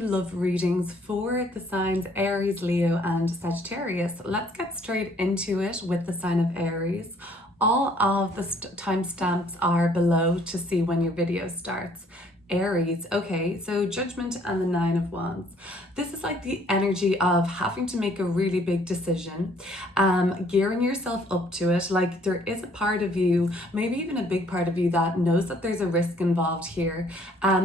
Love readings for the signs Aries, Leo and Sagittarius. Let's get straight into it with the sign of Aries. All of the timestamps are below to see when your video starts. Aries, okay, so Judgment and the Nine of Wands. This is like the energy of having to make a really big decision, gearing yourself up to it. Like there is a part of you, maybe even a big part of you, that knows that there's a risk involved here.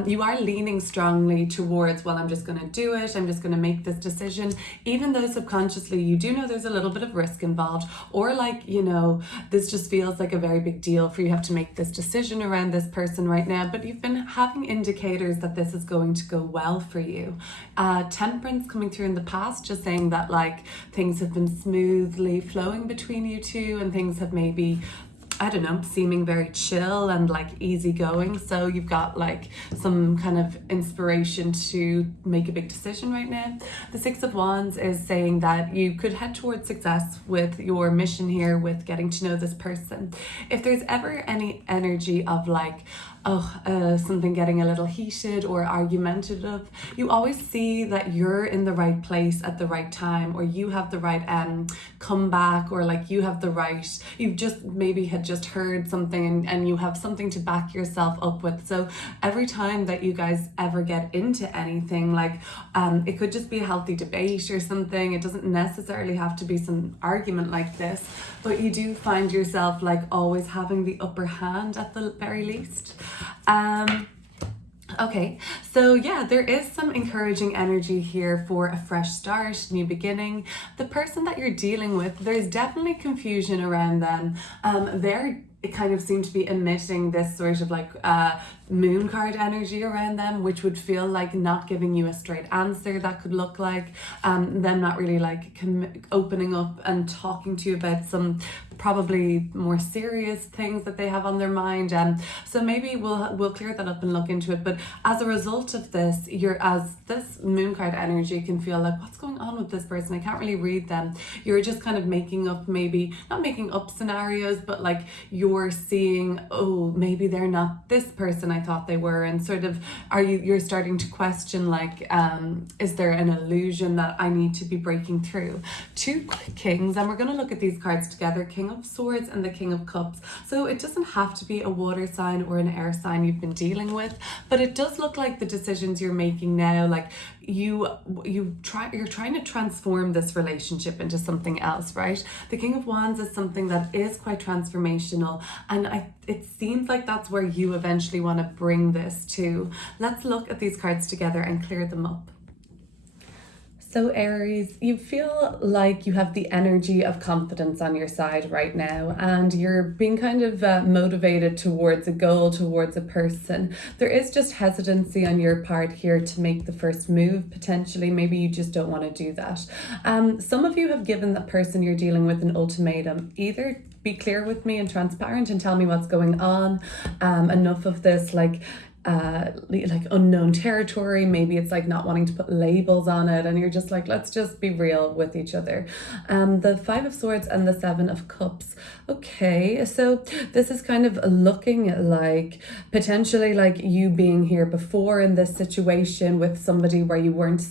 You are leaning strongly towards, well, I'm just going to do it. I'm just going to make this decision, even though subconsciously you do know there's a little bit of risk involved, or like, you know, this just feels like a very big deal for you have to make this decision around this person right now, but you've been having indicators that this is going to go well for you. Temperance coming through in the past, just saying that like things have been smoothly flowing between you two and things have maybe, I don't know, seeming very chill and like easygoing. So you've got like some kind of inspiration to make a big decision right now. The Six of Wands is saying that you could head towards success with your mission here, with getting to know this person. If there's ever any energy of like, something getting a little heated or argumentative, you always see that you're in the right place at the right time, or you have the right comeback, or like you have the right, you've just maybe had just heard something and you have something to back yourself up with. So every time that you guys ever get into anything, like it could just be a healthy debate or something. It doesn't necessarily have to be some argument like this, but you do find yourself like always having the upper hand at the very least. Okay, so yeah, there is some encouraging energy here for a fresh start, new beginning. The person that you're dealing with, there's definitely confusion around them. It kind of seem to be emitting this sort of like moon card energy around them, which would feel like not giving you a straight answer. That could look like them not really like opening up and talking to you about some probably more serious things that they have on their mind. So maybe we'll clear that up and look into it. But as a result of this, this moon card energy can feel like, what's going on with this person? I can't really read them. You're just kind of making up, maybe not making up scenarios, but like you're seeing, oh, maybe they're not this person I thought they were, and sort of you're starting to question like, is there an illusion that I need to be breaking through? Two kings, and we're going to look at these cards together, King of Swords and the King of Cups. So it doesn't have to be a water sign or an air sign you've been dealing with, but it does look like the decisions you're making now, like you're trying to transform this relationship into something else, right? The King of Wands is something that is quite transformational, and it seems like that's where you eventually want to bring this to. Let's look at these cards together and clear them up. So Aries, you feel like you have the energy of confidence on your side right now, and you're being kind of motivated towards a goal, towards a person. There is just hesitancy on your part here to make the first move, potentially. Maybe you just don't want to do that. Some of you have given the person you're dealing with an ultimatum. Either be clear with me and transparent and tell me what's going on. Enough of this like unknown territory. Maybe it's like not wanting to put labels on it, and you're just like, let's just be real with each other. The Five of Swords and the Seven of Cups. Okay, so this is kind of looking like potentially like you being here before in this situation with somebody where you weren't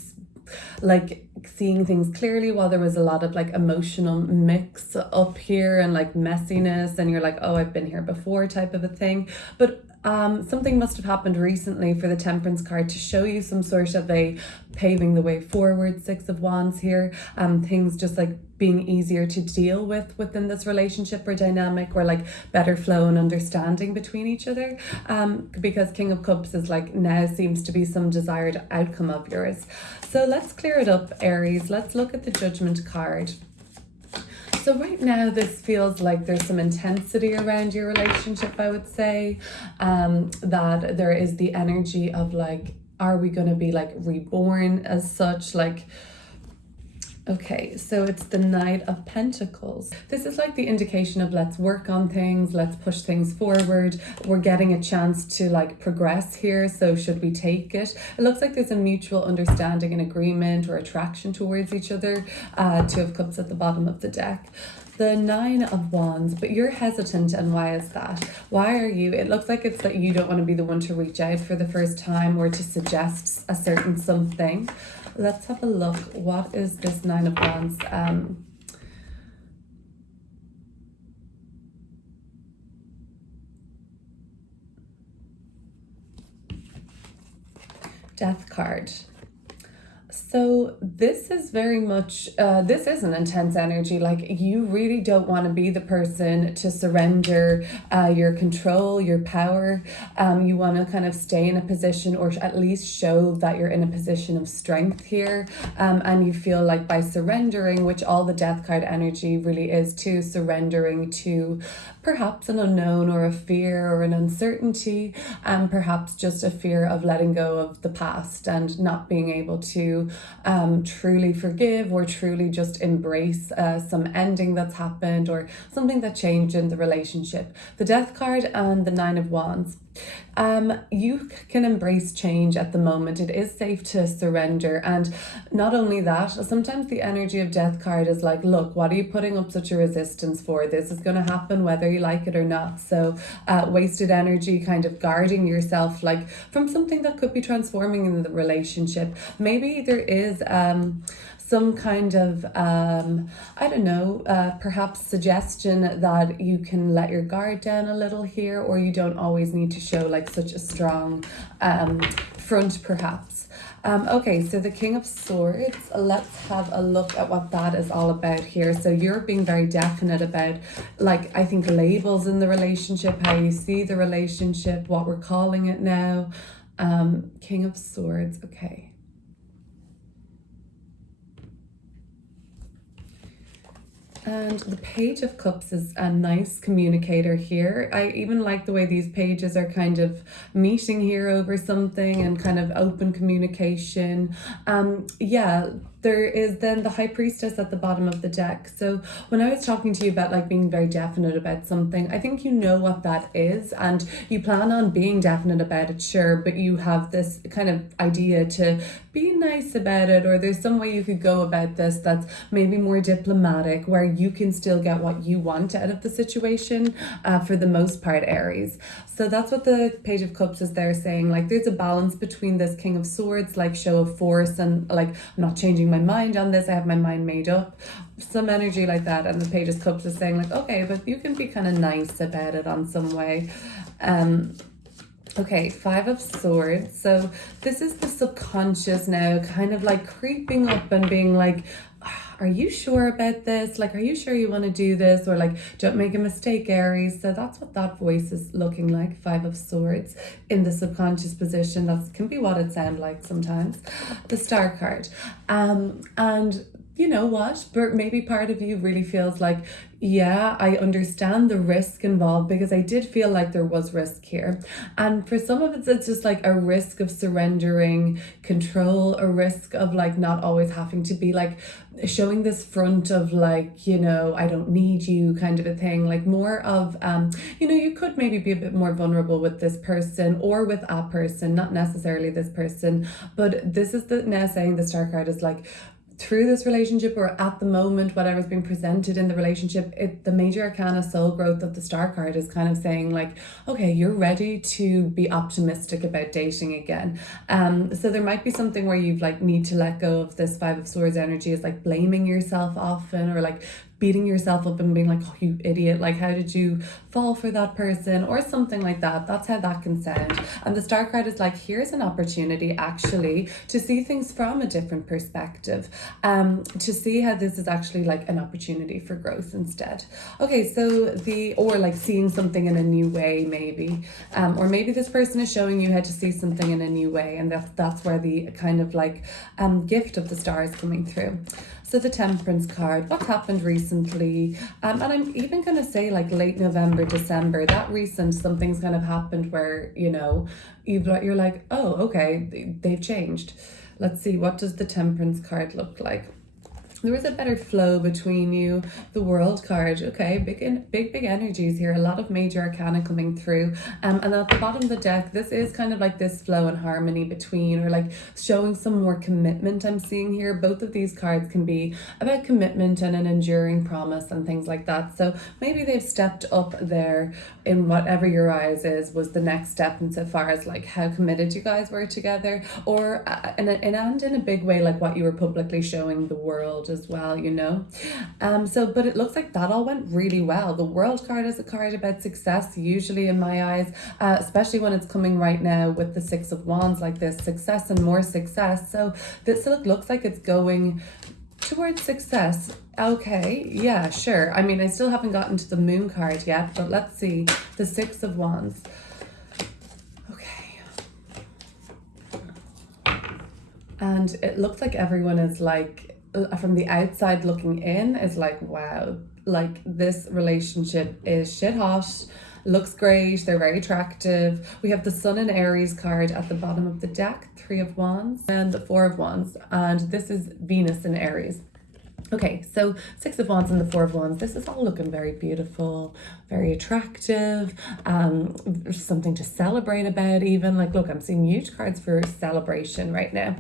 like seeing things clearly, while there was a lot of like emotional mix up here and like messiness, and you're like, oh, I've been here before type of a thing. But something must have happened recently for the Temperance card to show you some sort of a paving the way forward. Six of Wands here, things just like being easier to deal with within this relationship or dynamic, or like better flow and understanding between each other, because King of Cups is like now seems to be some desired outcome of yours. So let's clear it up, Aries. Let's look at the Judgment card. So right now, this feels like there's some intensity around your relationship, I would say, that there is the energy of like, are we going to be like reborn as such? Like, Okay, so it's the Knight of Pentacles. This is like the indication of let's work on things, let's push things forward. We're getting a chance to like progress here, so should we take it? It looks like there's a mutual understanding and agreement or attraction towards each other. Two of Cups at the bottom of the deck. The Nine of Wands, but you're hesitant, and why is that? Why are you? It looks like it's that you don't want to be the one to reach out for the first time or to suggest a certain something. Let's have a look. What is this Nine of Wands? Death card. So this is very much, this is an intense energy. Like you really don't want to be the person to surrender your control, your power. You want to kind of stay in a position, or at least show that you're in a position of strength here. And you feel like by surrendering, which all the death card energy really is too, surrendering to perhaps an unknown or a fear or an uncertainty, and perhaps just a fear of letting go of the past and not being able to truly forgive or truly just embrace some ending that's happened or something that changed in the relationship. The Death card and the Nine of Wands. You can embrace change at the moment. It is safe to surrender. And not only that, sometimes the energy of Death card is like, look, what are you putting up such a resistance for? This is going to happen whether you like it or not. So wasted energy, kind of guarding yourself like from something that could be transforming in the relationship. Maybe there is some kind of, I don't know, perhaps suggestion that you can let your guard down a little here, or you don't always need to show like such a strong front perhaps. Okay, so the King of Swords, let's have a look at what that is all about here. So you're being very definite about, like, I think labels in the relationship, how you see the relationship, what we're calling it now. King of Swords, okay. And the Page of Cups is a nice communicator here. I even like the way these pages are kind of meeting here over something and kind of open communication. Yeah, there is then the High Priestess at the bottom of the deck. So when I was talking to you about like being very definite about something, I think you know what that is and you plan on being definite about it, sure, but you have this kind of idea to be nice about it, or there's some way you could go about this that's maybe more diplomatic, where you can still get what you want out of the situation for the most part, Aries. So that's what the Page of Cups is there saying, like there's a balance between this King of Swords, like show of force, and like I'm not changing my mind on this, I have my mind made up, some energy like that. And the Page of Cups is saying like, okay, but you can be kind of nice about it on some way. Okay, Five of Swords. So this is the subconscious now kind of like creeping up and being like, are you sure about this? Like, are you sure you want to do this? Or like, don't make a mistake, Aries. So that's what that voice is looking like, Five of Swords in the subconscious position. That can be what it sounds like sometimes. The Star card. And you know what, but maybe part of you really feels like, yeah, I understand the risk involved, because I did feel like there was risk here. And for some of it, it's just like a risk of surrendering control, a risk of like not always having to be like showing this front of like, you know, I don't need you kind of a thing, like more of, you know, you could maybe be a bit more vulnerable with this person or with a person, not necessarily this person, but this is the now saying the Star card is like, through this relationship or at the moment, whatever's being presented in the relationship, the major arcana soul growth of the Star card is kind of saying like, okay, you're ready to be optimistic about dating again. So there might be something where you've like need to let go of this Five of Swords energy, is like blaming yourself often, or like beating yourself up and being like, oh, you idiot, like how did you fall for that person, or something like that. That's how that can sound. And the Star card is like, here's an opportunity actually to see things from a different perspective, to see how this is actually like an opportunity for growth instead. Okay, so or like seeing something in a new way maybe, or maybe this person is showing you how to see something in a new way, and that's where the kind of like gift of the star is coming through. So the Temperance card, what's happened recently, and I'm even going to say like late November, December, that recent something's kind of happened where, you know, you're like, oh, okay, they've changed. Let's see, what does the Temperance card look like? there is a better flow between you. The World card, okay, big energies here. A lot of major arcana coming through. And at the bottom of the deck, this is kind of like this flow and harmony between, or like showing some more commitment I'm seeing here. Both of these cards can be about commitment and an enduring promise and things like that. So maybe they've stepped up there in whatever your eyes was the next step insofar as like how committed you guys were together, or in a big way, like what you were publicly showing the world as well, you know. But it looks like that all went really well. The World card is a card about success, usually in my eyes, especially when it's coming right now with the Six of Wands, like this success and more success. So this looks like it's going towards success. Okay, yeah, sure. I mean, I still haven't gotten to the Moon card yet, but let's see. The Six of Wands. Okay. And it looks like everyone is like, from the outside looking in, is like, wow, like this relationship is shit hot, looks great, they're very attractive. We have the Sun and Aries card at the bottom of the deck, Three of Wands, and the Four of Wands, and this is Venus in Aries. Okay, so Six of Wands and the Four of Wands, this is all looking very beautiful, very attractive, something to celebrate about even. Like, look, I'm seeing huge cards for celebration right now.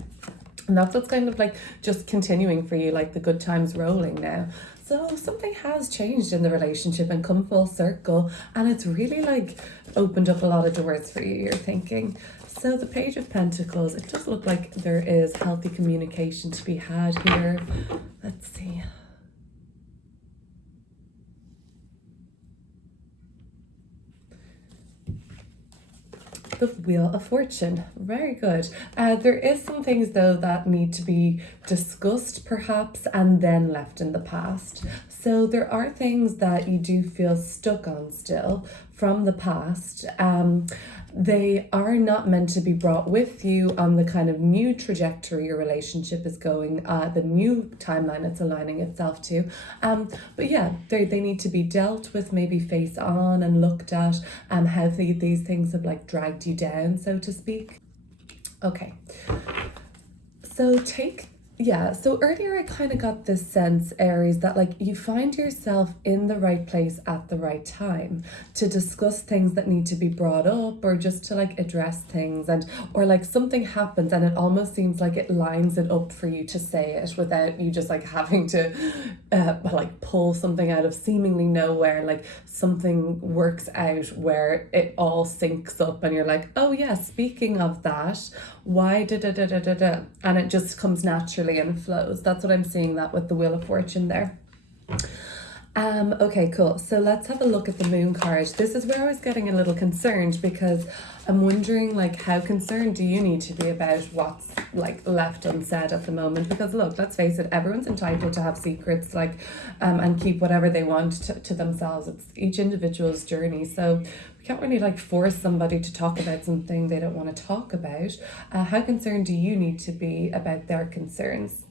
And that's what's kind of like just continuing for you, like the good times rolling now. So something has changed in the relationship and come full circle, and it's really like opened up a lot of doors for you, you're thinking. So the Page of Pentacles, it does look like there is healthy communication to be had here. Let's see. The Wheel of Fortune, very good. There is some things though that need to be discussed perhaps and then left in the past. So there are things that you do feel stuck on still from the past. They are not meant to be brought with you on the kind of new trajectory your relationship is going, the new timeline it's aligning itself to. But yeah, they need to be dealt with, maybe face on and looked at, how these things have like dragged you down, so to speak. Okay, so so earlier I kind of got this sense, Aries, that like you find yourself in the right place at the right time to discuss things that need to be brought up, or just to like address things, and or like something happens and it almost seems like it lines it up for you to say it without you just like having to like pull something out of seemingly nowhere. Like something works out where it all syncs up and you're like, oh yeah, speaking of that, why and it just comes naturally and flows. That's what I'm seeing that with the Wheel of Fortune there. Okay, cool. So let's have a look at the Moon card. This is where I was getting a little concerned, because I'm wondering like how concerned do you need to be about what's like left unsaid at the moment? Because look, let's face it, everyone's entitled to have secrets, like and keep whatever they want to themselves. It's each individual's journey. So we can't really like force somebody to talk about something they don't want to talk about. How concerned do you need to be about their concerns?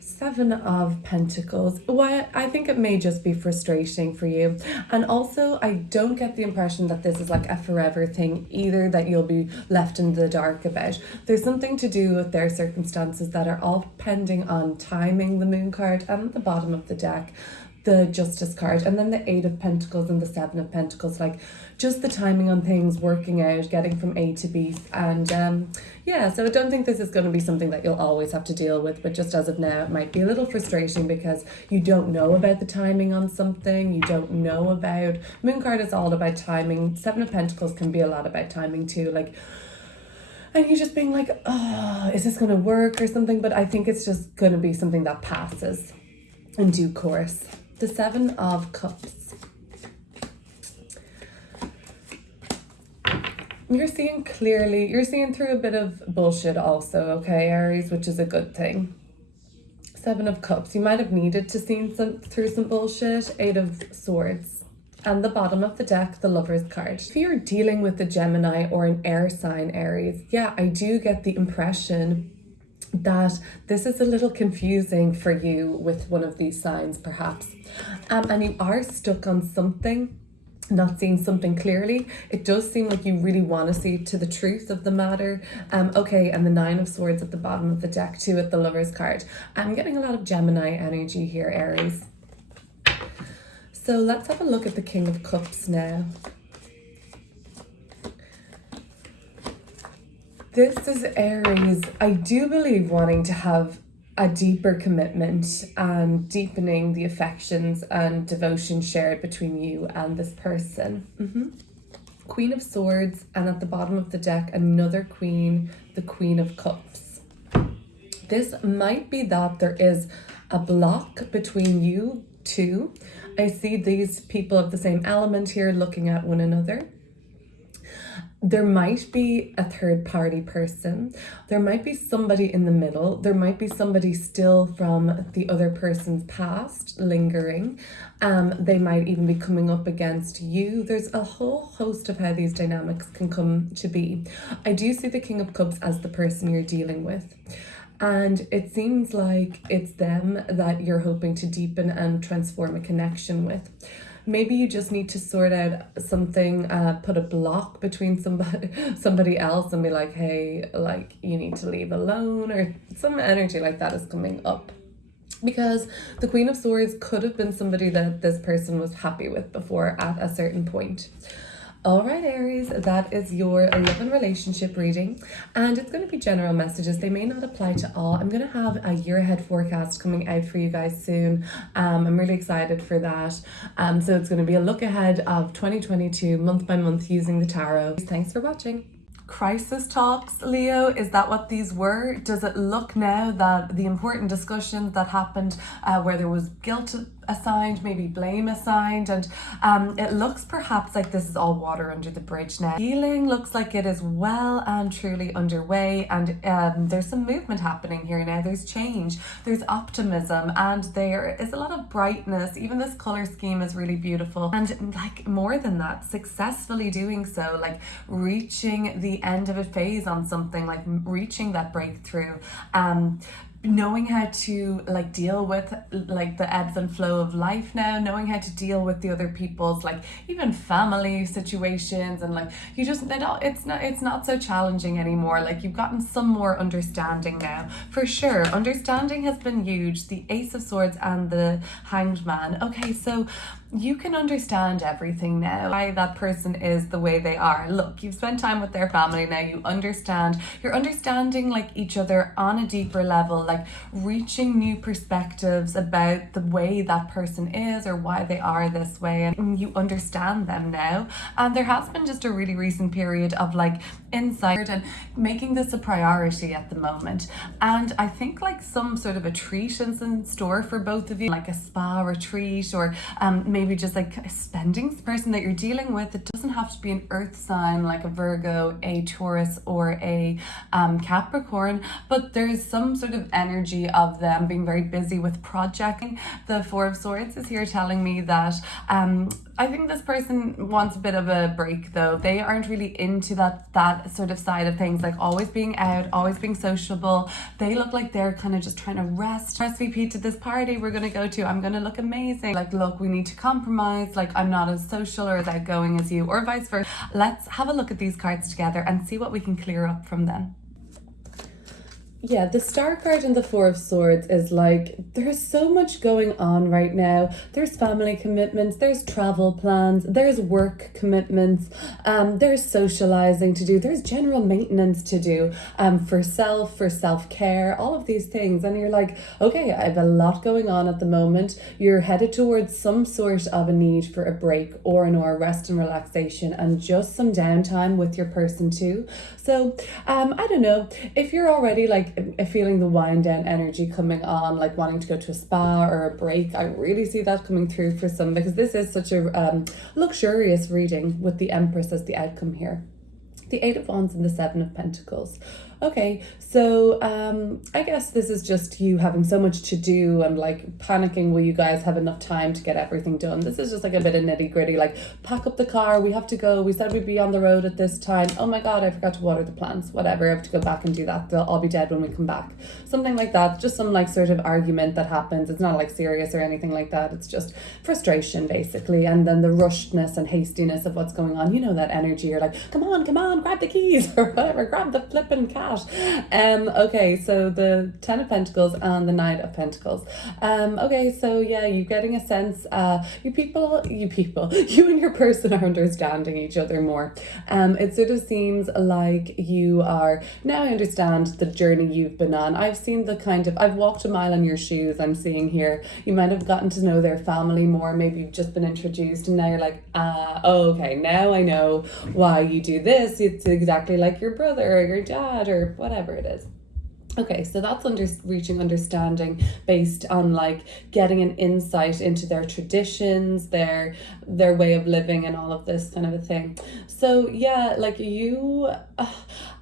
Seven of Pentacles. Well, I think it may just be frustrating for you. And also, I don't get the impression that this is like a forever thing either, that you'll be left in the dark about. There's something to do with their circumstances that are all pending on timing, the Moon card, and at the bottom of the deck, the Justice card, and then the Eight of Pentacles and the Seven of Pentacles, like just the timing on things working out, getting from A to B. And yeah, so I don't think this is going to be something that you'll always have to deal with, but just as of now, it might be a little frustrating because you don't know about the timing on something, you don't know about, Moon card is all about timing, Seven of Pentacles can be a lot about timing too, like, and you just being like, oh, is this going to work or something? But I think it's just going to be something that passes in due course. The Seven of Cups. You're seeing clearly, you're seeing through a bit of bullshit also, okay, Aries, which is a good thing. Seven of Cups. You might have needed to see through some bullshit. Eight of Swords. And the bottom of the deck, the Lover's card. If you're dealing with a Gemini or an air sign, Aries, yeah, I do get the impression that this is a little confusing for you with one of these signs perhaps, and you are stuck on something not seeing something clearly. It does seem like you really want to see to the truth of the matter. Okay, and the Nine of Swords at the bottom of the deck too at the Lover's card. I'm getting a lot of Gemini energy here, Aries. So let's have a look at the King of Cups now. This is Aries, I do believe, wanting to have a deeper commitment and deepening the affections and devotion shared between you and this person. Queen of Swords, and at the bottom of the deck, another queen, the Queen of Cups. This might be that there is a block between you two. I see these people of the same element here looking at one another. There might be a third party person. There might be somebody in the middle. There might be somebody still from the other person's past lingering. They might even be coming up against you. There's a whole host of how these dynamics can come to be. I do see the King of Cups as the person you're dealing with. And it seems like it's them that you're hoping to deepen and transform a connection with. Maybe you just need to sort out something, put a block between somebody else and be like, hey, like, you need to leave alone, or some energy like that is coming up. Because the Queen of Swords could have been somebody that this person was happy with before at a certain point. All right, Aries, that is your love and relationship reading, and it's going to be general messages. They may not apply to all. I'm going to have a year ahead forecast coming out for you guys soon. I'm really excited for that. So it's going to be a look ahead of 2022, month by month, using the tarot. Thanks for watching. Crisis talks, Leo, is that what these were? Does it look now that the important discussions that happened where there was guilt assigned, maybe blame assigned, and it looks perhaps like this is all water under the bridge now. Healing looks like it is well and truly underway, and there's some movement happening here now. There's change, there's optimism, and there is a lot of brightness. Even this color scheme is really beautiful, and like more than that, successfully doing so, like reaching the end of a phase on something, like reaching that breakthrough. Knowing how to like deal with like the ebbs and flow of life now, knowing how to deal with the other people's like even family situations, and like you just, it's not so challenging anymore. Like you've gotten some more understanding now, for sure. Understanding has been huge. The Ace of Swords and the Hanged Man. Okay, so you can understand everything now, why that person is the way they are. Look, you've spent time with their family now, you understand, you're understanding like each other on a deeper level, like reaching new perspectives about the way that person is or why they are this way, and you understand them now. And there has been just a really recent period of like insight and making this a priority at the moment. And I think like some sort of a treat is in store for both of you, like a spa retreat, or maybe just like spending the person that you're dealing with. It doesn't have to be an earth sign like a Virgo, a Taurus, or a Capricorn, but there's some sort of energy of them being very busy with projecting. The Four of Swords is here telling me that I think this person wants a bit of a break though. They aren't really into that sort of side of things, like always being out, always being sociable. They look like they're kind of just trying to rest. RSVP to this party we're going to go to. I'm going to look amazing. Like, look, we need to compromise. Like, I'm not as social or as outgoing as you, or vice versa. Let's have a look at these cards together and see what we can clear up from them. Yeah, the Star card and the Four of Swords is like, there's so much going on right now. There's family commitments, there's travel plans, there's work commitments, there's socializing to do, there's general maintenance to do for self-care, all of these things. And you're like, okay, I have a lot going on at the moment. You're headed towards some sort of a need for a break or rest and relaxation, and just some downtime with your person too. So I don't know, if you're already like feeling the wind down energy coming on, like wanting to go to a spa or a break, I really see that coming through for some, because this is such a luxurious reading with the Empress as the outcome here. The Eight of Wands and the Seven of Pentacles. Okay, so I guess this is just you having so much to do and like panicking. Will you guys have enough time to get everything done? This is just like a bit of nitty gritty, like pack up the car, we have to go. We said we'd be on the road at this time. Oh my God, I forgot to water the plants. Whatever, I have to go back and do that. They'll all be dead when we come back. Something like that. Just some like sort of argument that happens. It's not like serious or anything like that. It's just frustration basically. And then the rushedness and hastiness of what's going on. You know that energy. You're like, come on, grab the keys or whatever, grab the flipping cat. Okay, so the Ten of Pentacles and the Knight of Pentacles. Okay, so yeah, you're getting a sense, you and your person are understanding each other more. It sort of seems like you are, now I understand the journey you've been on. I've walked a mile in your shoes, I'm seeing here. You might have gotten to know their family more, maybe you've just been introduced and now you're like, okay, now I know why you do this. It's exactly like your brother or your dad or whatever it is. Okay, so that's reaching understanding based on like getting an insight into their traditions, their way of living and all of this kind of a thing. So yeah, like you,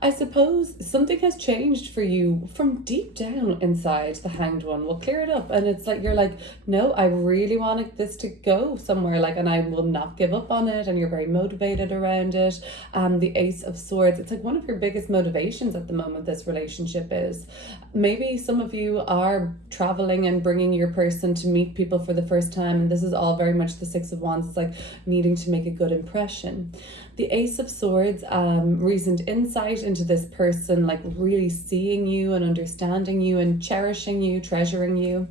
I suppose something has changed for you from deep down inside. The Hanged One will clear it up, and it's like you're like, no, I really wanted this to go somewhere, like, and I will not give up on it. And you're very motivated around it. The Ace of Swords, it's like one of your biggest motivations at the moment. This relationship is. Maybe some of you are traveling and bringing your person to meet people for the first time, and this is all very much the Six of Wands. It's like needing to make a good impression. The Ace of Swords, recent insight into this person, like really seeing you and understanding you and cherishing you, treasuring you,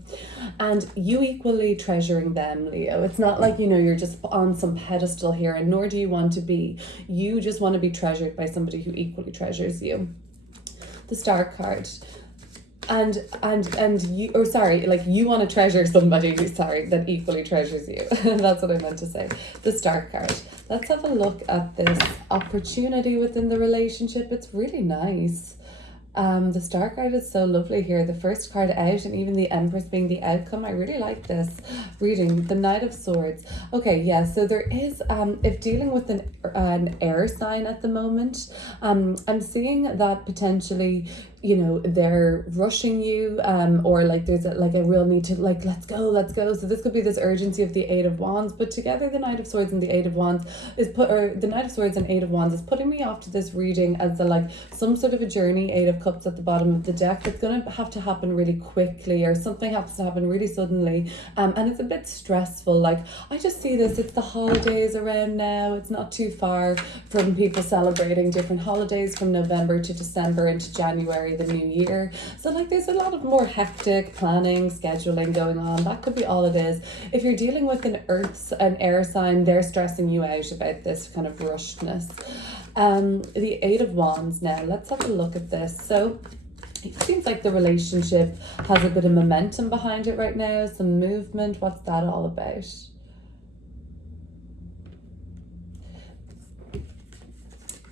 and you equally treasuring them, Leo. It's not like, you know, you're just on some pedestal here, and nor do you want to be. You just want to be treasured by somebody who equally treasures you. The Star card. And you, or sorry, like you want to treasure somebody, that equally treasures you. That's what I meant to say. The Star card. Let's have a look at this opportunity within the relationship. It's really nice. The Star card is so lovely here. The first card out, and even the Empress being the outcome. I really like this reading. The Knight of Swords. Okay, yeah, so there is, if dealing with an air sign at the moment, I'm seeing that potentially, you know, they're rushing you, or like there's a real need to like, let's go. So this could be this urgency of the Eight of Wands, but together the Knight of Swords and the Eight of Wands the Knight of Swords and Eight of Wands is putting me off to this reading as some sort of a journey. Eight of Cups at the bottom of the deck. It's going to have to happen really quickly, or something has to happen really suddenly, and it's a bit stressful. Like, I just see this, it's the holidays around now. It's not too far from people celebrating different holidays from November to December into January, the new year. So like there's a lot of more hectic planning, scheduling going on. That could be all it is. If you're dealing with an air sign, they're stressing you out about this kind of rushedness. The Eight of Wands now. Let's have a look at this. So it seems like the relationship has a bit of momentum behind it right now, some movement. What's that all about?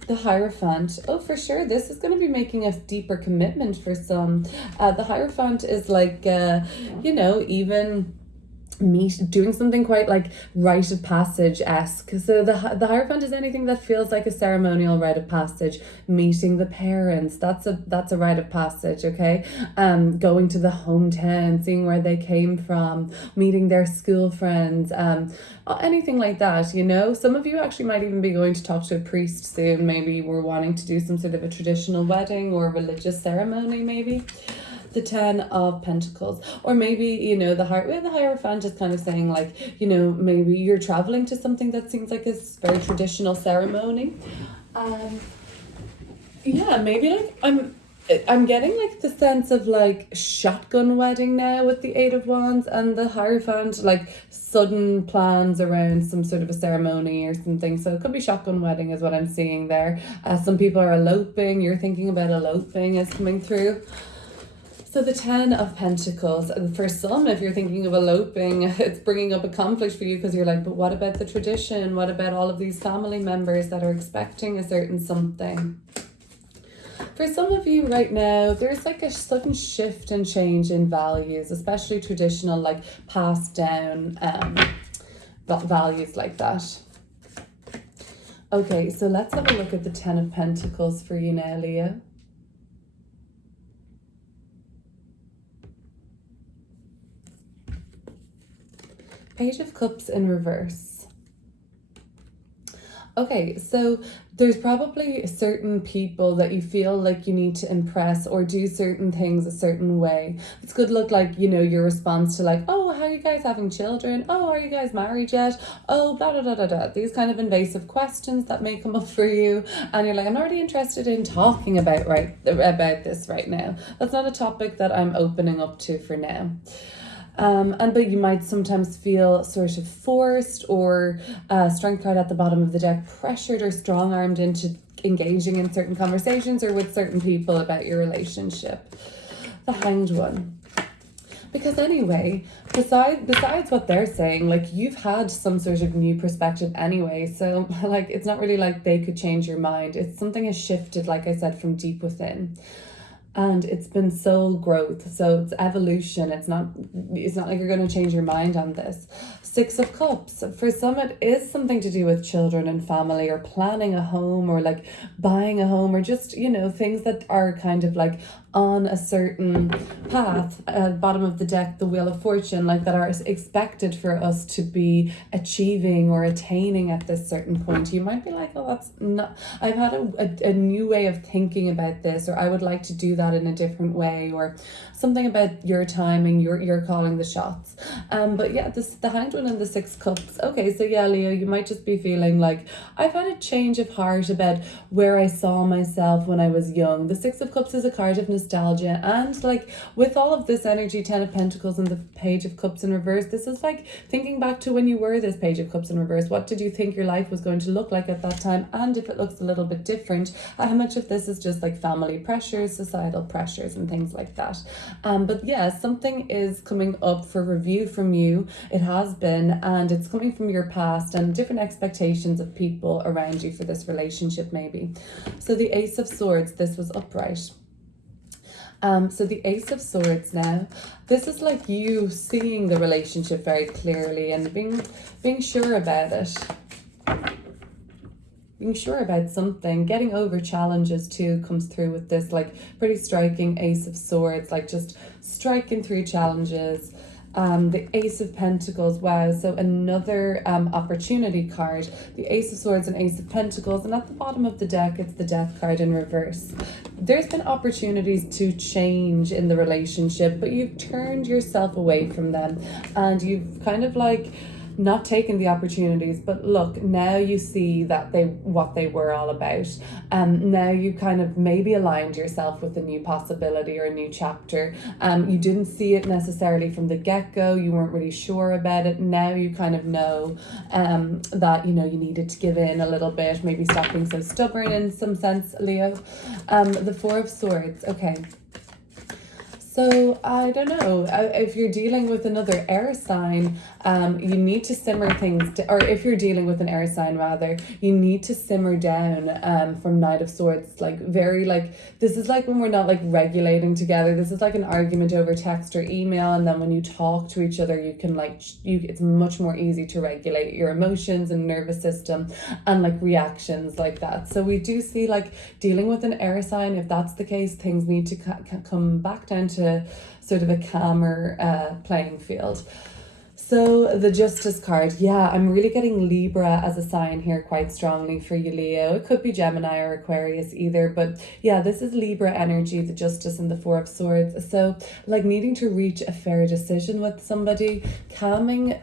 The Hierophant. Oh, for sure. This is going to be making a deeper commitment for some. The Hierophant is like, you know, even doing something quite like rite of passage-esque. So the Hierophant is anything that feels like a ceremonial rite of passage. Meeting the parents, that's a rite of passage. Okay, going to the hometown, seeing where they came from, meeting their school friends, anything like that, you know. Some of you actually might even be going to talk to a priest soon. Maybe we're wanting to do some sort of a traditional wedding or religious ceremony, maybe. The Ten of Pentacles, or maybe, you know, the Hierophant is kind of saying like, you know, maybe you're traveling to something that seems like a very traditional ceremony. Yeah, maybe like I'm getting like the sense of like shotgun wedding now with the Eight of Wands and the Hierophant, like sudden plans around some sort of a ceremony or something. So it could be shotgun wedding is what I'm seeing there. Some people are eloping. You're thinking about eloping is coming through. So the Ten of Pentacles, and for some, if you're thinking of eloping, it's bringing up a conflict for you because you're like, but what about the tradition? What about all of these family members that are expecting a certain something? For some of you right now, there's like a sudden shift and change in values, especially traditional, like passed down values like that. Okay, so let's have a look at the Ten of Pentacles for you now, Leo. Page of Cups in reverse. Okay, so there's probably certain people that you feel like you need to impress or do certain things a certain way. This could look like, you know, your response to like, oh, how are you guys having children? Oh, are you guys married yet? Oh, blah, blah, blah, blah, blah. These kind of invasive questions that may come up for you. And you're like, I'm not really interested in talking about this right now. That's not a topic that I'm opening up to for now. But you might sometimes feel sort of forced or strength card at the bottom of the deck, pressured or strong-armed into engaging in certain conversations or with certain people about your relationship. The Hanged One. Because anyway, besides what they're saying, like you've had some sort of new perspective anyway. So like it's not really like they could change your mind. It's something has shifted, like I said, from deep within. And it's been soul growth, so it's evolution. It's not like you're going to change your mind on this. Six of Cups. For some, it is something to do with children and family or planning a home or like buying a home or just, you know, things that are kind of like on a certain path. Bottom of the deck, the Wheel of Fortune, like that are expected for us to be achieving or attaining at this certain point. You might be like, oh, that's not, I've had a new way of thinking about this, or I would like to do that in a different way, or something about your timing, you're calling the shots. But yeah, the Hanged One and the Six Cups. Okay, so yeah, Leo, you might just be feeling like I've had a change of heart about where I saw myself when I was young. The Six of Cups is a card of nostalgia, and like with all of this energy, 10 of Pentacles and the Page of Cups in reverse, this is like thinking back to when you were this Page of Cups in reverse. What did you think your life was going to look like at that time? And if it looks a little bit different, how much of this is just like family pressures, societal pressures and things like that. But yeah, something is coming up for review from you. It has been, and it's coming from your past and different expectations of people around you for this relationship maybe. So the Ace of Swords, this was upright. So the Ace of Swords now, this is like you seeing the relationship very clearly and being sure about it. Being sure about something, getting over challenges too comes through with this like pretty striking Ace of Swords, like just striking through challenges. The Ace of Pentacles, wow, so another opportunity card. The Ace of Swords and Ace of Pentacles, and at the bottom of the deck it's the Death card in reverse. There's been opportunities to change in the relationship, but you've turned yourself away from them and you've kind of like not taking the opportunities. But look, now you see that what they were all about. Now you kind of maybe aligned yourself with a new possibility or a new chapter. You didn't see it necessarily from the get-go, you weren't really sure about it. Now you kind of know that, you know, you needed to give in a little bit, maybe stop being so stubborn in some sense, Leo. The Four of Swords, okay. So I don't know, if you're dealing with another air sign, you need to simmer things, or if you're dealing with an air sign rather, you need to simmer down from Knight of Swords, like very like, this is like when we're not like regulating together. This is like an argument over text or email, and then when you talk to each other, you can like, it's much more easy to regulate your emotions and nervous system and like reactions like that. So we do see like dealing with an air sign, if that's the case, things need to come back down to sort of a calmer playing field. So the Justice card, yeah, I'm really getting Libra as a sign here quite strongly for you, Leo. It could be Gemini or Aquarius either, but yeah, this is Libra energy, the Justice and the Four of Swords. So like needing to reach a fair decision with somebody, calm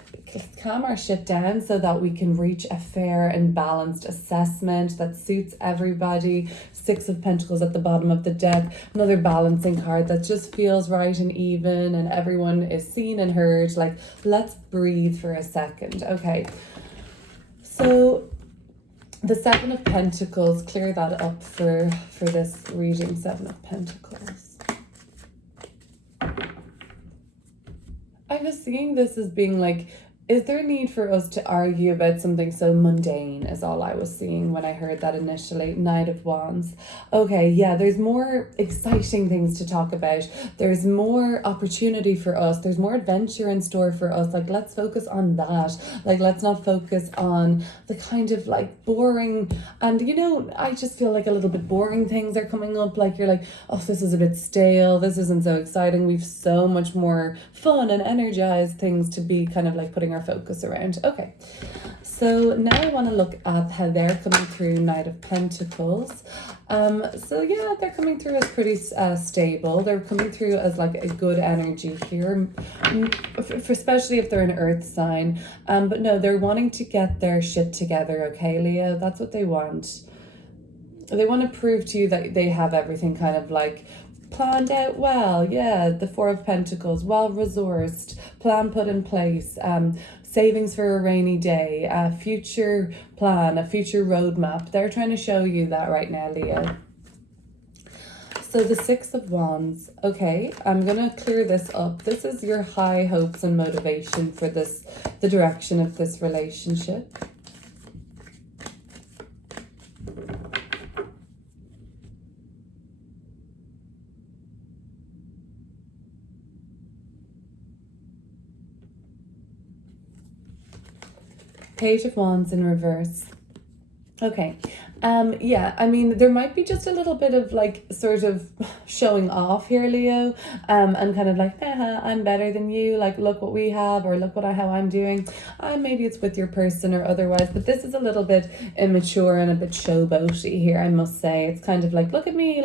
our shit down so that we can reach a fair and balanced assessment that suits everybody. Six of Pentacles at the bottom of the deck, another balancing card that just feels right and even and everyone is seen and heard. Like, let's breathe for a second. Okay, so the Seven of Pentacles, clear that up for this reading. Seven of Pentacles. I was seeing this as being like, is there a need for us to argue about something so mundane, is all I was seeing when I heard that initially. Knight of Wands. Okay, yeah, there's more exciting things to talk about. There's more opportunity for us. There's more adventure in store for us. Like, let's focus on that. Like, let's not focus on the kind of like boring, and you know, I just feel like a little bit boring things are coming up. Like, you're like, oh, this is a bit stale. This isn't so exciting. We've so much more fun and energized things to be kind of like putting our our focus around. Okay, so now I want to look at how they're coming through Knight of Pentacles. So yeah, they're coming through as pretty stable. They're coming through as like a good energy here, especially if they're an earth sign. But no, they're wanting to get their shit together, okay, Leo? That's what they want. They want to prove to you that they have everything kind of like planned out well. Yeah, the Four of Pentacles, well resourced, plan put in place, savings for a rainy day, a future plan, a future roadmap. They're trying to show you that right now, Leo. So the Six of Wands. Okay, I'm gonna clear this up. This is your high hopes and motivation for this, the direction of this relationship. Page of Wands in reverse. Okay. Yeah, I mean, there might be just a little bit of like sort of showing off here, Leo, and kind of like, I'm better than you, like, look what we have, or look how I'm doing. Maybe it's with your person or otherwise, but this is a little bit immature and a bit showboaty here, I must say. It's kind of like, look at me,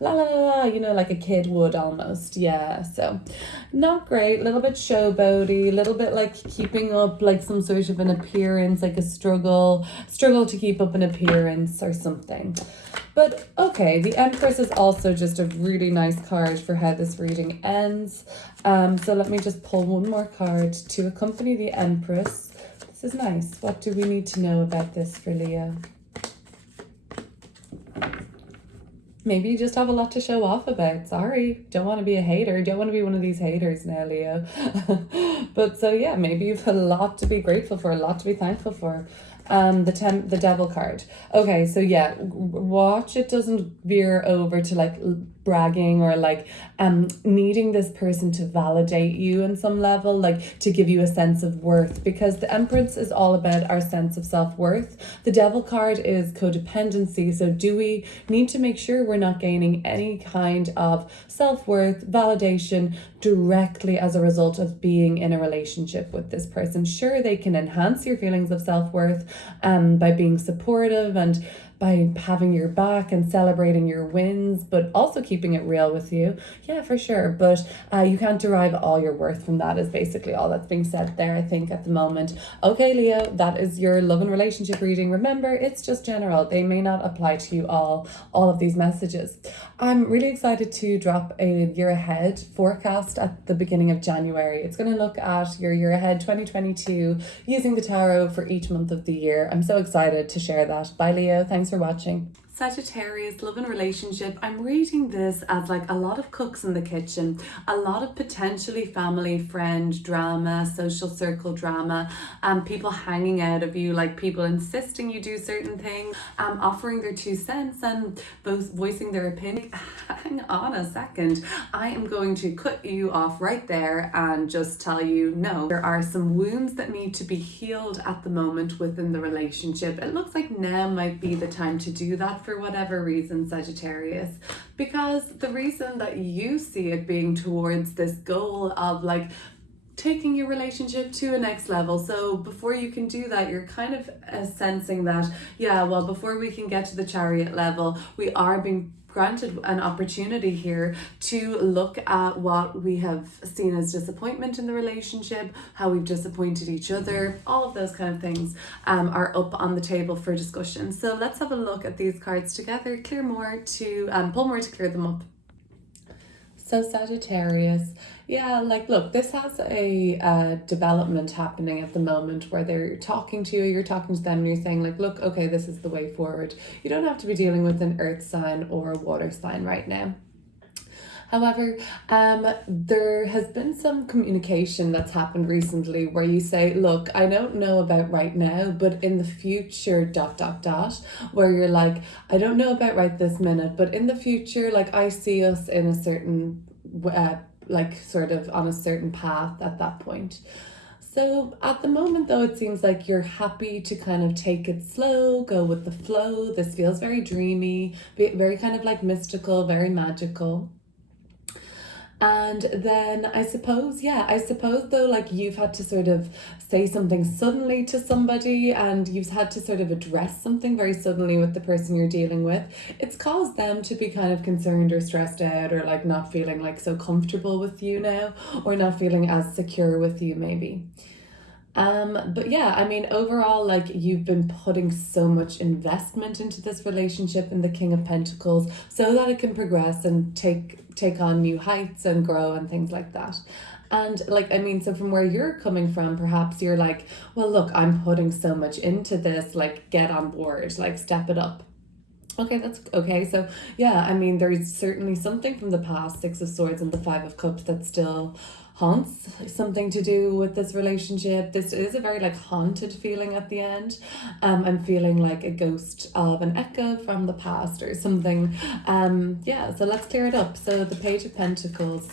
la la la la, you know, like a kid would almost. Yeah, so not great, a little bit showboaty, a little bit like keeping up like some sort of an appearance, like a struggle to keep up an appearance or something. But okay, the Empress is also just a really nice card for how this reading ends. So let me just pull one more card to accompany the Empress. This is nice. What do we need to know about this for Leo? Maybe you just have a lot to show off about. Sorry, don't want to be a hater. Don't want to be one of these haters now, Leo. But so yeah, maybe you've a lot to be grateful for, a lot to be thankful for. The Devil card. Okay, so yeah, watch it doesn't veer over to like bragging or like needing this person to validate you in some level, like to give you a sense of worth, because the Empress is all about our sense of self-worth. The Devil card is codependency. So do we need to make sure we're not gaining any kind of self-worth, validation directly as a result of being in a relationship with this person? Sure, they can enhance your feelings of self-worth by being supportive and by having your back and celebrating your wins, but also keeping it real with you. Yeah, for sure. But you can't derive all your worth from that, is basically all that's being said there, I think, at the moment. Okay, Leo, that is your love and relationship reading. Remember, it's just general. They may not apply to you all of these messages. I'm really excited to drop a year ahead forecast at the beginning of January. It's going to look at your year ahead 2022 using the tarot for each month of the year. I'm so excited to share that. Bye, Leo. Thanks for watching. Sagittarius, love and relationship. I'm reading this as like a lot of cooks in the kitchen, a lot of potentially family friend drama, social circle drama, people hanging out of you, like people insisting you do certain things, offering their 2 cents and both voicing their opinion. Hang on a second, I am going to cut you off right there and just tell you no. There are some wounds that need to be healed at the moment within the relationship. It looks like now might be the time to do that for whatever reason, Sagittarius, because the reason that you see it being towards this goal of like taking your relationship to a next level. So before you can do that, you're kind of sensing that, yeah, well, before we can get to the Chariot level, we are being granted an opportunity here to look at what we have seen as disappointment in the relationship, how we've disappointed each other. All of those kind of things are up on the table for discussion. So let's have a look at these cards together, pull more to clear them up. So Sagittarius, yeah, like look, this has a development happening at the moment where they're talking to you, you're talking to them, and you're saying like, look, okay, this is the way forward. You don't have to be dealing with an earth sign or a water sign right now. However, there has been some communication that's happened recently where you say, look, I don't know about right now, but in the future, ... where you're like, I don't know about right this minute, but in the future, like I see us in a certain, like sort of on a certain path at that point. So at the moment, though, it seems like you're happy to kind of take it slow, go with the flow. This feels very dreamy, very kind of like mystical, very magical. And then I suppose though, like you've had to sort of say something suddenly to somebody, and you've had to sort of address something very suddenly with the person you're dealing with. It's caused them to be kind of concerned or stressed out, or like not feeling like so comfortable with you now, or not feeling as secure with you maybe. But yeah, I mean, overall, like you've been putting so much investment into this relationship in the King of Pentacles so that it can progress and take on new heights and grow and things like that. And like, I mean, so from where you're coming from, perhaps you're like, well, look, I'm putting so much into this, like get on board, like step it up. Okay, that's okay. So, yeah, I mean, there's certainly something from the past, Six of Swords and the Five of Cups, that still haunts, something to do with this relationship. This is a very like haunted feeling at the end. I'm feeling like a ghost of an echo from the past or something. Yeah, so let's clear it up. So the Page of Pentacles.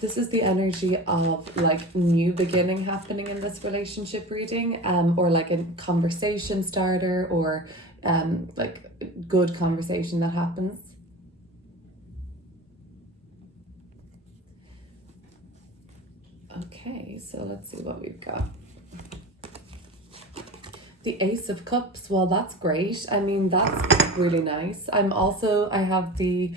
This is the energy of like new beginning happening in this relationship reading, or like a conversation starter, or like good conversation that happens. Okay, so let's see what we've got. The Ace of Cups, well, that's great. I mean, that's really nice. I have the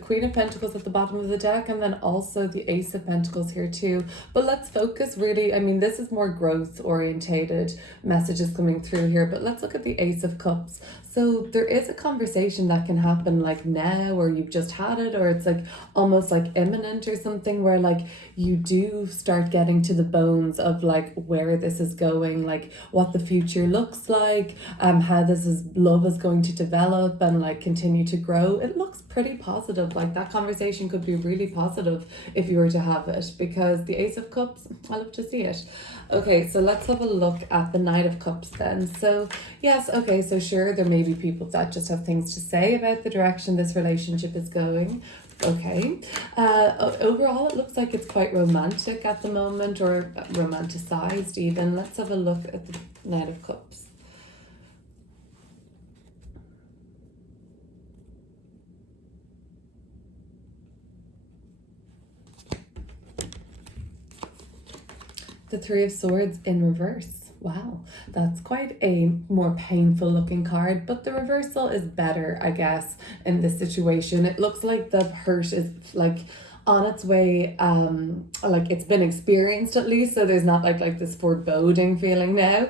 Queen of Pentacles at the bottom of the deck, and then also the Ace of Pentacles here too. But let's focus really, I mean, this is more growth orientated messages coming through here, but let's look at the Ace of Cups. So there is a conversation that can happen like now, or you've just had it, or it's like almost like imminent or something, where like you do start getting to the bones of like where this is going, like what the future looks like, how love is going to develop and like continue to grow. It looks pretty positive. Like that conversation could be really positive if you were to have it, because the Ace of Cups, I love to see it. Okay, so let's have a look at the Knight of Cups then. So yes, okay, so sure, there may be people that just have things to say about the direction this relationship is going. Okay. Overall, it looks like it's quite romantic at the moment, or romanticized even. Let's have a look at the Knight of Cups. The Three of Swords in reverse. Wow, that's quite a more painful looking card, but the reversal is better, I guess, in this situation. It looks like the hurt is like on its way, like it's been experienced at least, so there's not like this foreboding feeling now.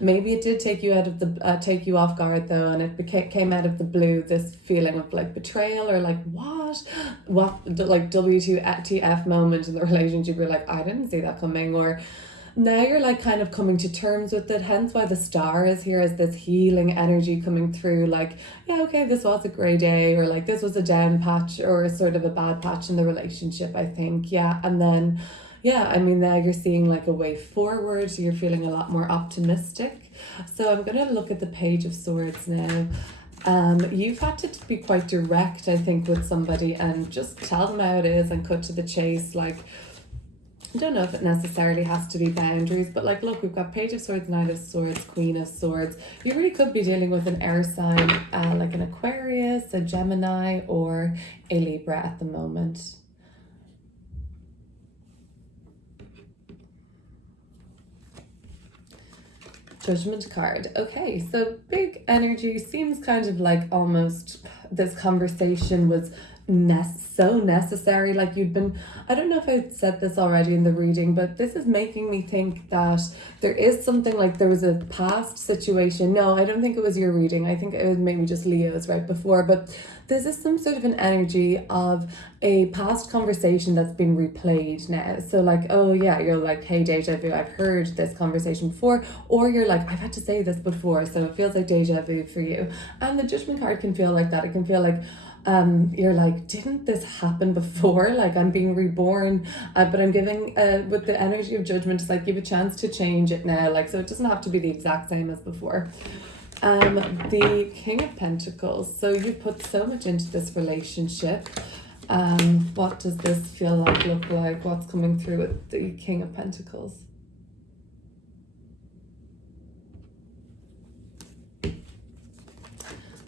Maybe it did take you out of the take you off guard though, and it came out of the blue, this feeling of like betrayal, or like what like WTF moment in the relationship. You're like, I didn't see that coming, or now you're like kind of coming to terms with it, hence why the star is here as this healing energy coming through. Like, yeah, okay, this was a grey day, or like this was a down patch, or sort of a bad patch in the relationship, I think. Yeah, and then yeah, I mean, now you're seeing like a way forward, so you're feeling a lot more optimistic. So I'm gonna look at the Page of Swords now. You've had to be quite direct, I think, with somebody, and just tell them how it is and cut to the chase. Like, I don't know if it necessarily has to be boundaries, but like, look, we've got Page of Swords, Knight of Swords, Queen of Swords. You really could be dealing with an air sign, like an Aquarius, a Gemini, or a Libra at the moment. Judgment card. Okay, so big energy, seems kind of like almost this conversation was so necessary. Like you'd been, I don't know if I said this already in the reading, but this is making me think that there is something, like there was a past situation. No, I don't think it was your reading. I think it was maybe just Leo's right before, but this is some sort of an energy of a past conversation that's been replayed now. So like, oh yeah, you're like, hey, deja vu, I've heard this conversation before, or you're like, I've had to say this before, so it feels like deja vu for you. And the Judgment card can feel like that. It can feel like you're like, didn't this happen before? Like I'm being reborn, but I'm giving with the energy of Judgment, it's like give a chance to change it now, like, so it doesn't have to be the exact same as before. The King of Pentacles. So you put so much into this relationship. What does this feel like, look like? What's coming through with the King of Pentacles?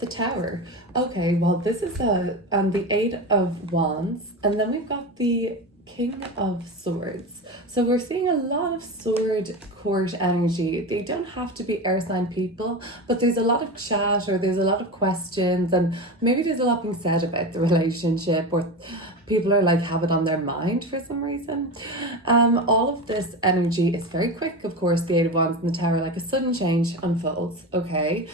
The Tower. Okay, well, this is the Eight of Wands, and then we've got the King of Swords. So we're seeing a lot of sword court energy. They don't have to be air sign people, but there's a lot of chat, or there's a lot of questions, and maybe there's a lot being said about the relationship, or people are like have it on their mind for some reason. All of this energy is very quick, of course. The Eight of Wands in the Tower, like a sudden change unfolds. Okay,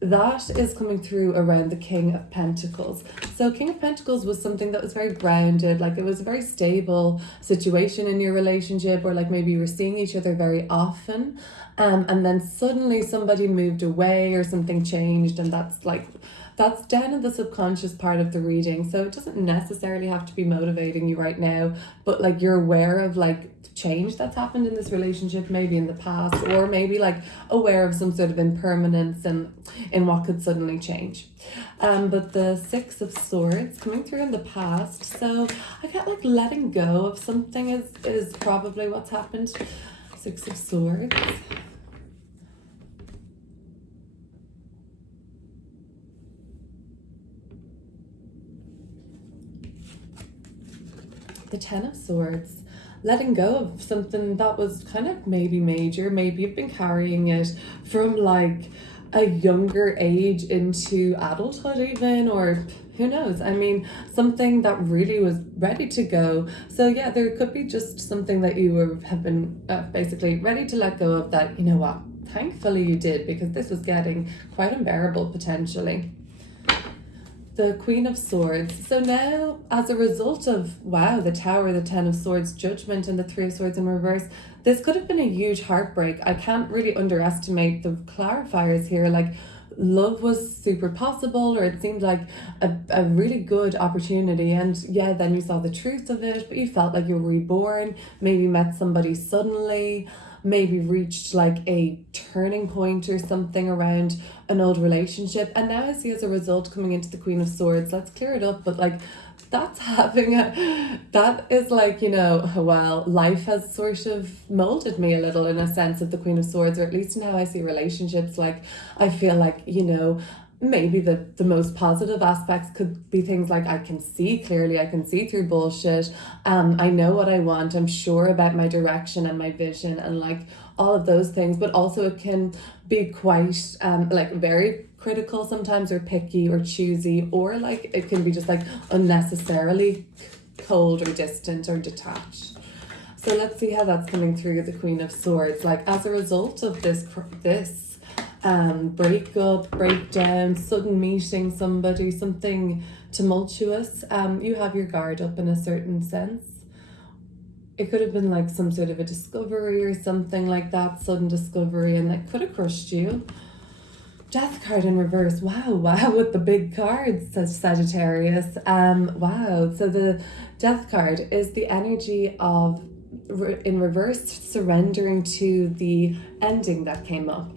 that is coming through around the King of Pentacles. So King of Pentacles was something that was very grounded, like it was a very stable situation in your relationship, or like maybe you were seeing each other very often, and then suddenly somebody moved away or something changed, and that's down in the subconscious part of the reading. So it doesn't necessarily have to be motivating you right now, but like you're aware of like change that's happened in this relationship, maybe in the past, or maybe like aware of some sort of impermanence and in what could suddenly change. But the Six of Swords coming through in the past. So I get like letting go of something is probably what's happened. Six of Swords. The Ten of Swords, letting go of something that was kind of maybe major. Maybe you've been carrying it from like a younger age into adulthood even, or who knows? I mean, something that really was ready to go. So yeah, there could be just something that you have been basically ready to let go of, that, you know what, thankfully you did, because this was getting quite unbearable potentially. The Queen of Swords. So now, as a result of, wow, the Tower, the Ten of Swords, Judgment, and the Three of Swords in reverse, this could have been a huge heartbreak. I can't really underestimate the clarifiers here. Like, love was super possible, or it seemed like a really good opportunity. And yeah, then you saw the truth of it, but you felt like you were reborn, maybe met somebody suddenly, maybe reached like a turning point or something around an old relationship. And now I see, as a result, coming into the Queen of Swords, let's clear it up, but like that is like, you know, well, life has sort of molded me a little in a sense of the Queen of Swords, or at least in how I see relationships. Like, I feel like, you know, maybe the most positive aspects could be things like I can see clearly, I can see through bullshit, I know what I want, I'm sure about my direction and my vision, and like all of those things. But also it can be quite like very critical sometimes, or picky, or choosy, or like it can be just like unnecessarily cold, or distant, or detached. So let's see how that's coming through the Queen of Swords. Like, as a result of this breakup, breakdown, sudden meeting somebody, something tumultuous, you have your guard up in a certain sense. It could have been like some sort of a discovery or something like that, sudden discovery, and that could have crushed you. Death card in reverse. Wow, with the big cards, says Sagittarius. Wow. So the Death card is the energy of, in reverse, surrendering to the ending that came up.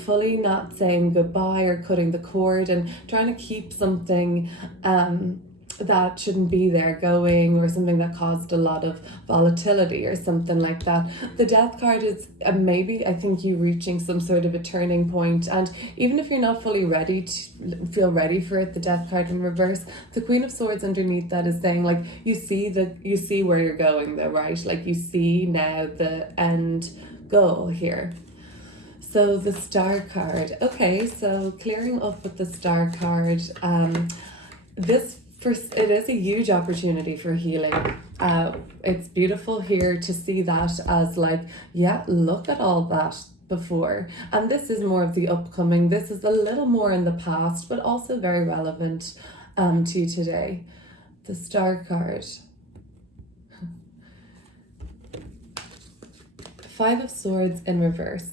Fully not saying goodbye or cutting the cord, and trying to keep something that shouldn't be there going, or something that caused a lot of volatility or something like that. The Death card is maybe, I think, you reaching some sort of a turning point, and even if you're not fully ready to feel ready for it, the Death card in reverse, the Queen of Swords underneath that is saying like you see where you're going though, right? Like you see now the end goal here. So the Star card. Okay, so clearing up with the Star card, it is a huge opportunity for healing. It's beautiful here to see that as like, yeah, look at all that before. And this is more of the upcoming. This is a little more in the past, but also very relevant to you today. The Star card. Five of Swords in reverse.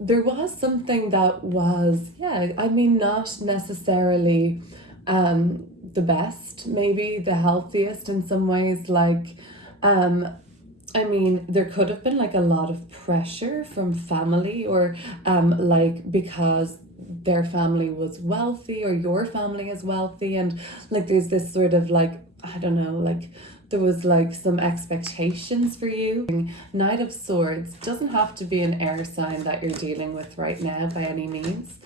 There was something that was, yeah, I mean, not necessarily the best, maybe the healthiest in some ways. Like, I mean, there could have been like a lot of pressure from family, or like because their family was wealthy, or your family is wealthy, and like there's this sort of like, I don't know, like there was like some expectations for you. Knight of Swords doesn't have to be an air sign that you're dealing with right now by any means.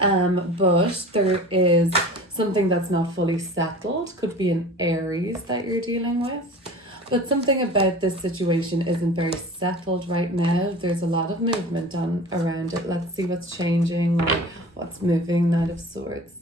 But there is something that's not fully settled. Could be an Aries that you're dealing with. But something about this situation isn't very settled right now. There's a lot of movement on around it. Let's see what's changing or what's moving. Knight of Swords.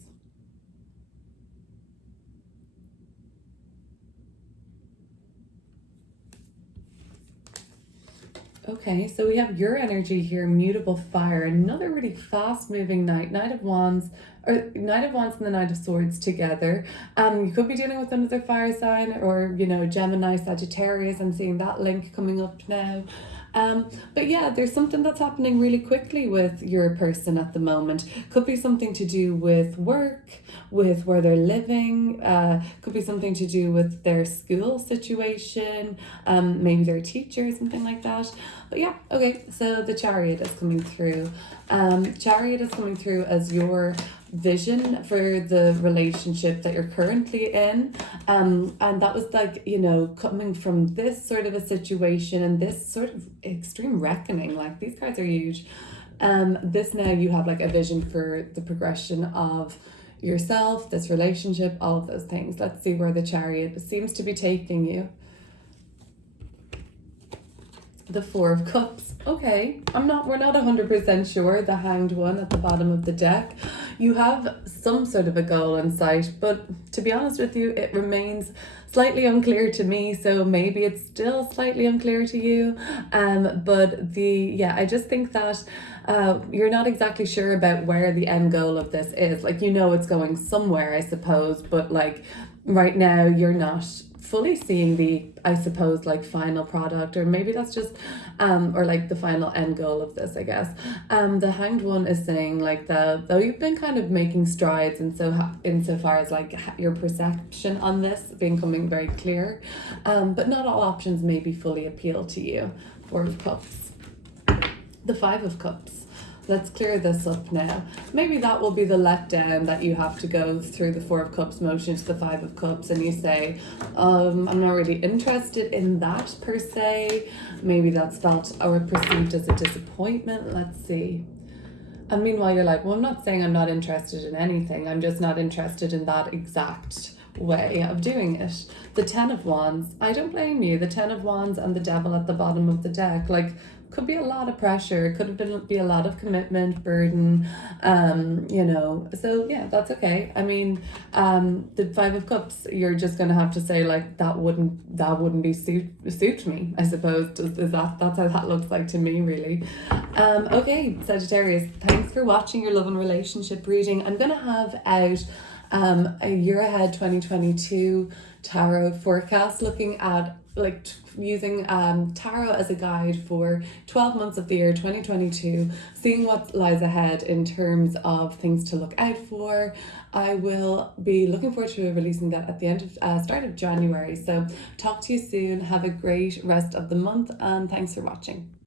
Okay, so we have your energy here, mutable fire, another really fast moving knight, Knight of Wands, or Knight of Wands and the Knight of Swords together. You could be dealing with another fire sign or, you know, Gemini, Sagittarius. I'm seeing that link coming up now. But yeah, there's something that's happening really quickly with your person at the moment. Could be something to do with work, with where they're living, could be something to do with their school situation, maybe their teacher, something like that. But yeah, okay, so the Chariot is coming through. Chariot is coming through as your vision for the relationship that you're currently in, and that was like, you know, coming from this sort of a situation and this sort of extreme reckoning. Like, these cards are huge. This, now you have like a vision for the progression of yourself, this relationship, all of those things. Let's see where the Chariot seems to be taking you. The Four of Cups. Okay, we're not 100% sure. The Hanged One at the bottom of the deck. You have some sort of a goal in sight, but to be honest with you, it remains slightly unclear to me, so maybe it's still slightly unclear to you. But I just think that you're not exactly sure about where the end goal of this is. Like, you know, it's going somewhere, I suppose, but like right now you're not fully seeing the, I suppose, like final product, or maybe that's just or like the final end goal of this, I guess. The Hanged One is saying like, though you've been kind of making strides insofar as like your perception on this becoming very clear, but not all options maybe fully appeal to you. Four of Cups. The Five of Cups. Let's clear this up now. Maybe that will be the letdown, that you have to go through the Four of Cups motion to the Five of Cups and you say, I'm not really interested in that per se. Maybe that's felt or perceived as a disappointment. Let's see. And meanwhile, you're like, well, I'm not saying I'm not interested in anything. I'm just not interested in that exact way of doing it. The Ten of Wands. I don't blame you. The Ten of Wands and the Devil at the bottom of the deck. Like, could be a lot of pressure, could be a lot of commitment, burden, you know, so yeah, that's okay. I mean, the Five of Cups, you're just gonna have to say like, that wouldn't be suit me, I suppose. That's how that looks like to me, really. Okay, Sagittarius, thanks for watching your love and relationship reading. I'm gonna have out a year ahead 2022 tarot forecast, looking at like using tarot as a guide for 12 months of the year 2022, seeing what lies ahead in terms of things to look out for. I will be looking forward to releasing that at the end of start of January. So talk to you soon. Have a great rest of the month, and thanks for watching.